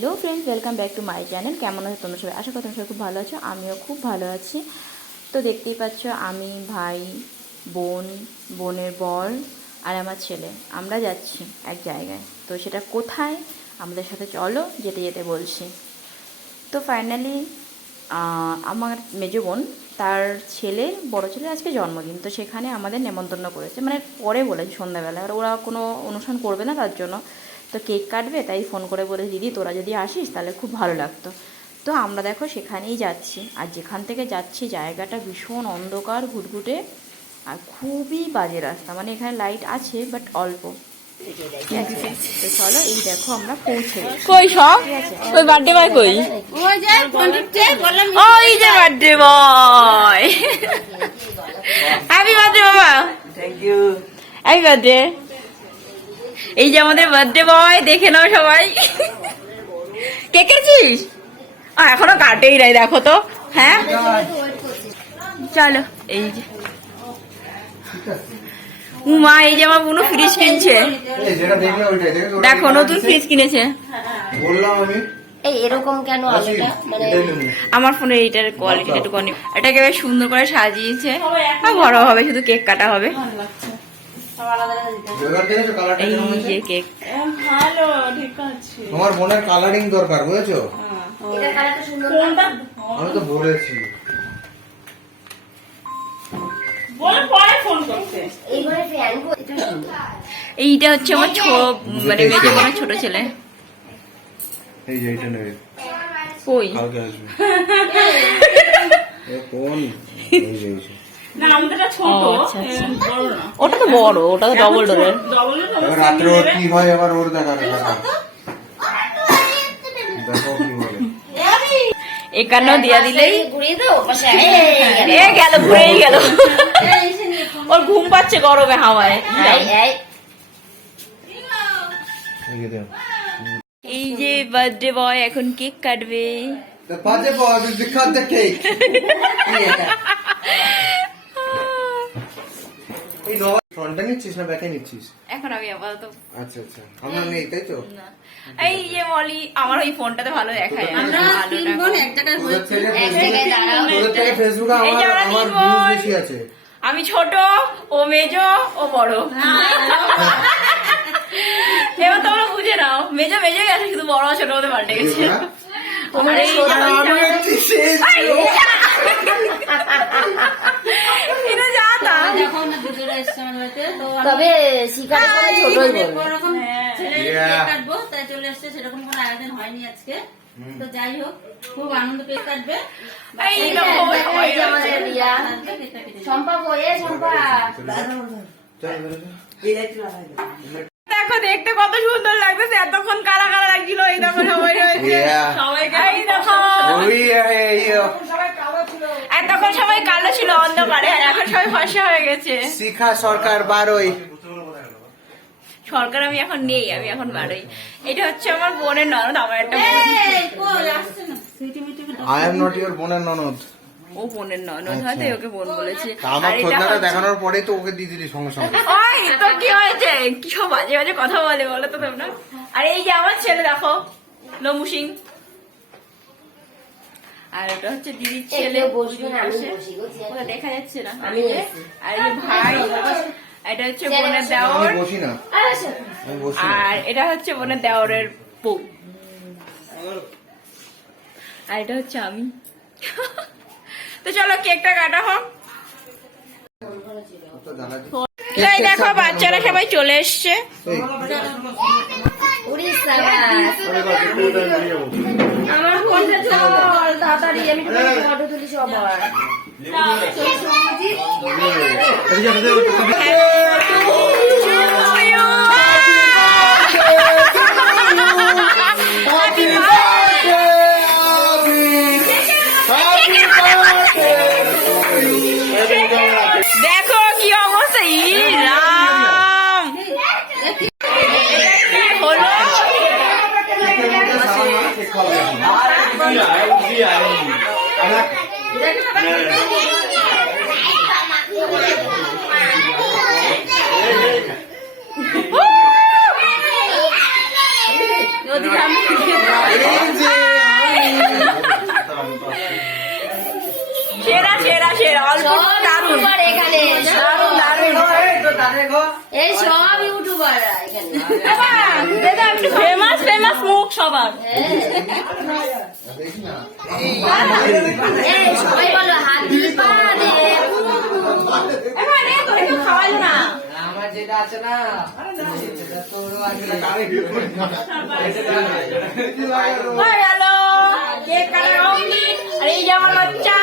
Hello friends, welcome back to my channel. কেমন আছো তোমরা সবাই? আশা করি তোমরা সবাই খুব ভালো আছো, আমিও খুব ভালো আছি। তো দেখতেই পাচ্ছ, আমি ভাই, বোন, বোনের বর আর আমার ছেলে। আমরা যাচ্ছি এক জায়গায়। তো সেটা কোথায়? আমাদের সাথে চলো, যেতে যেতে বলছি। তো ফাইনালি আমার মেজো বোন, তার ছেলে, বড় ছেলে আজকে জন্মদিন। তো সেখানে আমাদের নেমন্তন্ন করেছে। মানে পরে বলেছে সন্ধ্যাবেলা আর ওরা কোনো অনুষ্ঠান করবে না তার জন্য। তো কেক কাটবে তাই ফোন করে বলে দিদি তোরা যদি আসিস তাহলে খুব ভালো লাগতো। তো আমরা দেখো সেখানেই যাচ্ছি। আর যেখান থেকে যাচ্ছি জায়গাটা ভীষণ অন্ধকার ঘুটঘুটে আর খুবই বাজে রাস্তা। মানে এখানে লাইট আছে বাট অল্প। ঠিক আছে? তো চলো এই দেখো আমরা পৌঁছে গেছি। কই সব? বার্থডে বয় কই? ওই যে বললাম ওই যে বার্থডে বয় হ্যাপি বার্থডে বাবা। থ্যাংক ইউ হ্যাপি বার্থডে এই যে আমাদের বার্থডে বয় দেখে নাও সবাই। কে কেছিস এখনও কাটেই নাই দেখো তো। হ্যাঁ? চলো এই যে। উমা এই যে আমার বুনো ফ্রিজ কিনছে। দেখো নতুন ফ্রিজ কিনেছে। এই এরকম কেন মানে। আমার ফোনের এইটার কোয়ালিটি একটু কম এটাকে বেশ সুন্দর করে সাজিয়েছে। আর বড় হবে শুধু কেক কাটা হবে। তোমার মনের কালারিং দরকার বুঝেছ? সুন্দর আমি তো বলেছি। এইটা হচ্ছে আমার ছো- মানে মেজো বোনের ছোট ছেলে। এই যে এইটা নেবে। কই? কালকে আসবে। কোন? এই যে। এই যে। ও, আচ্ছা, আচ্ছা। ওটা তো বড় ওটা তো ডবল ডোরের রাত্রে কি হয় এবার ওর দেখা দেখা দেখো কি বলে। একান্ন দিয়া দিলেই ঘুরিয়ে দাও এ গেল ঘুরেই গেল। ওর ঘুম পাচ্ছে গরমে হাওয়ায়। এই, যে বার্থডে বয় এখন কেক কাটবে। এই নবা ফ্রন্টে নিচ্ছিস না ব্যাকে নিচ্ছিস? এখন আমি আপাতত। আচ্ছা আচ্ছা। আমরা নেই তাই তো? এই যে মলি আমার ওই ফোনটাতে ভালো দেখায়। আমরা তিন বোন এক জায়গায় এক জায়গায় দাঁড়াও। তোদের ফেসবুকে আমার আমার ভিউজ বেশি আছে। আমি ছোট ও মেজো ও বড়। এবার তোমরা বুঝে নাও মেজো মেজো গেছে শুধু বড় ছোট হতে পাল্টে গেছে। হ্যাঁ? এই যে আমি- আমি একটি শেষ এটা যা তা। তবে শিকার করে ছোটই বলব ছেলে কাটবো তাই চলে এসছে সেরকম কোনো আয়োজন হয়নি আজকে। তো যাই হোক খুব আনন্দ পেয়ে কাটবে। দেখো সবাই শম্পা বয়ে শম্পা। দেখতে কত সুন্দর লাগছে এতক্ষণ কালা কারা লাগছিল এই দেখো সবাই রয়েছে। Yeah. সবাইকে দেখো। ছিল অন্ধকারে আর এখন সবাই হয়ে গেছে। শিখা সরকার বারোই। সরকার আমি এখন নেই আমি এখন বাড়াই এটা হচ্ছে আমার বোনের ননদ আমার একটা আই এম নট ইওর বোনের ননদ। ও বোনের ননদ হয়তো ওকে বোন বলেছে। আমার আর এটা দেখানোর পরেই তো ওকে দিয়ে দিলি সঙ্গে সঙ্গে। ওই তো কি হয়েছে? কি সব বাজে বাজে কথা বলে বলো তো তোমরা। আর এই যে আমার ছেলে দেখো নমু সিং। আর এটা হচ্ছে দিদির ছেলে। ওটা দেখা যাচ্ছে না। আর ভাই এটা হচ্ছে বোনের না। আর এটা হচ্ছে বোনের দেওরের বউ। আর এটা হচ্ছে আমি। তো চলো কেকটা কাটা হোক। তো দাদা তো এই দেখো বাচ্চারা সবাই চলে এসছে। আমার সবার সেরা এখানে। দারুণ দারুণ। এই সব ইউটিউবার এখানে। ফেমাস এই সবাই বলো হাত পা দে। এবার এ তোরে কেউ খাওয়াইলো না আমার যেটা আছে না সেটা তো ওরও আছে গেল কেক কাটা কমপ্লিট আর এই যে আমার বাচ্চা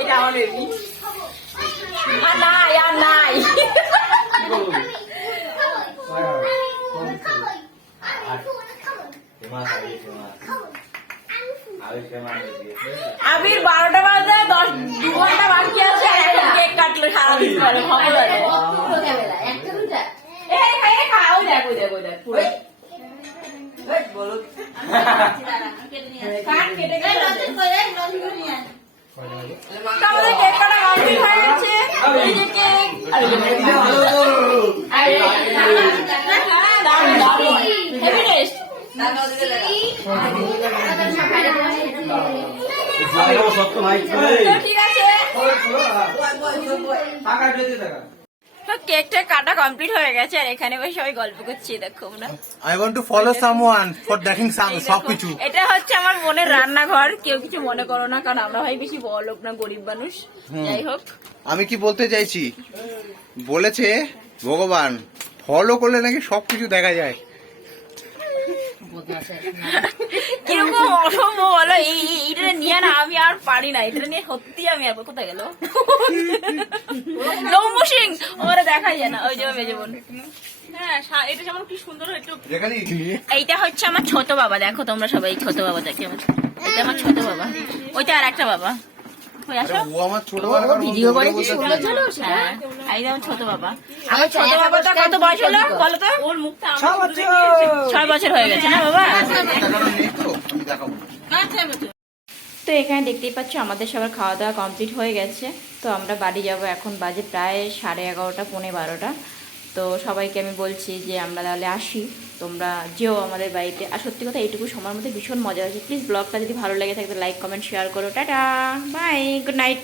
এটা আমার বেবি আর নাই আর নাই আবির বারোটা বাজে দশ দু ঘণ্টা বাকি আছে এখন কেক কাটলে সারা দিন পারে আছে। লাগে একটা দুটা এই খাই খাও দেখো দেখো দেখো পুরো কেটে নিয়ে আসি। কাট কেটে এই গেল লজেন কই, এই লজেন করে নিয়ে আয়। আমাদের কেক কাটা কমপ্লিট হয়ে গেছে এই যে কেক আর এই যে আরে দারুণ দারুণ হেভি টেস্ট তো ঠিক কেকটা কাটা কমপ্লিট হয়ে গেছে আর এখানে বসে সবাই গল্প করছি দেখো না I want to follow someone for that thing some সবকিছু এটা হচ্ছে আমার বোনের রান্নাঘর কেউ কিছু মনে করো না কারণ আমরা ভাই বেশি বড় লোক না গরিব মানুষ। যাই হোক। আমি কি বলতে চাইছি? বলেছে ভগবান ফলো করলে নাকি সবকিছু দেখা যায়। কীরকম অসম্ভব বলো এই এই- এইটা নিয়ে না আমি আর পারি না। এটা নিয়ে সত্যি আমি আর কোথায় গেল? লম্বু সিং ওরা দেখা যায় না। ওই যে মেজে বোন হ্যাঁ এটা যেমন কি সুন্দর একটু দেখা দিয়েছি এইটা হচ্ছে আমার ছোট বাবা দেখো তোমরা সবাই ছোট বাবা দেখে। আমার এটা আমার ছোট বাবা। ওইটা আর একটা বাবা। ও আমার ছোট ভিডিও করে কি? সুন্দর হ্যাঁ। এই আমার ছোট বাবা। আমার ছোট বাবাটা কত বয়স হলো? বলো তো। ওর মুখটা ছয় বছর। হয়ে গেছে না বাবা? দেখাবো বুঝো। তো এখানে দেখতেই পাচ্ছ আমাদের সবার খাওয়া দাওয়া কমপ্লিট হয়ে গেছে। তো আমরা বাড়ি যাব এখন বাজে প্রায় সাড়ে এগারোটা পৌনে বারোটা। তো সবাইকে আমি বলছি যে আমরা তাহলে আসি। তোমরা যেও আমাদের বাড়িতে। আর সত্যি কথা এইটুকু সময়ের মধ্যে ভীষণ মজা হয়েছে। প্লিজ ব্লগটা যদি ভালো লেগে থাকে লাইক কমেন্ট শেয়ার করো। টাটা! Bye good night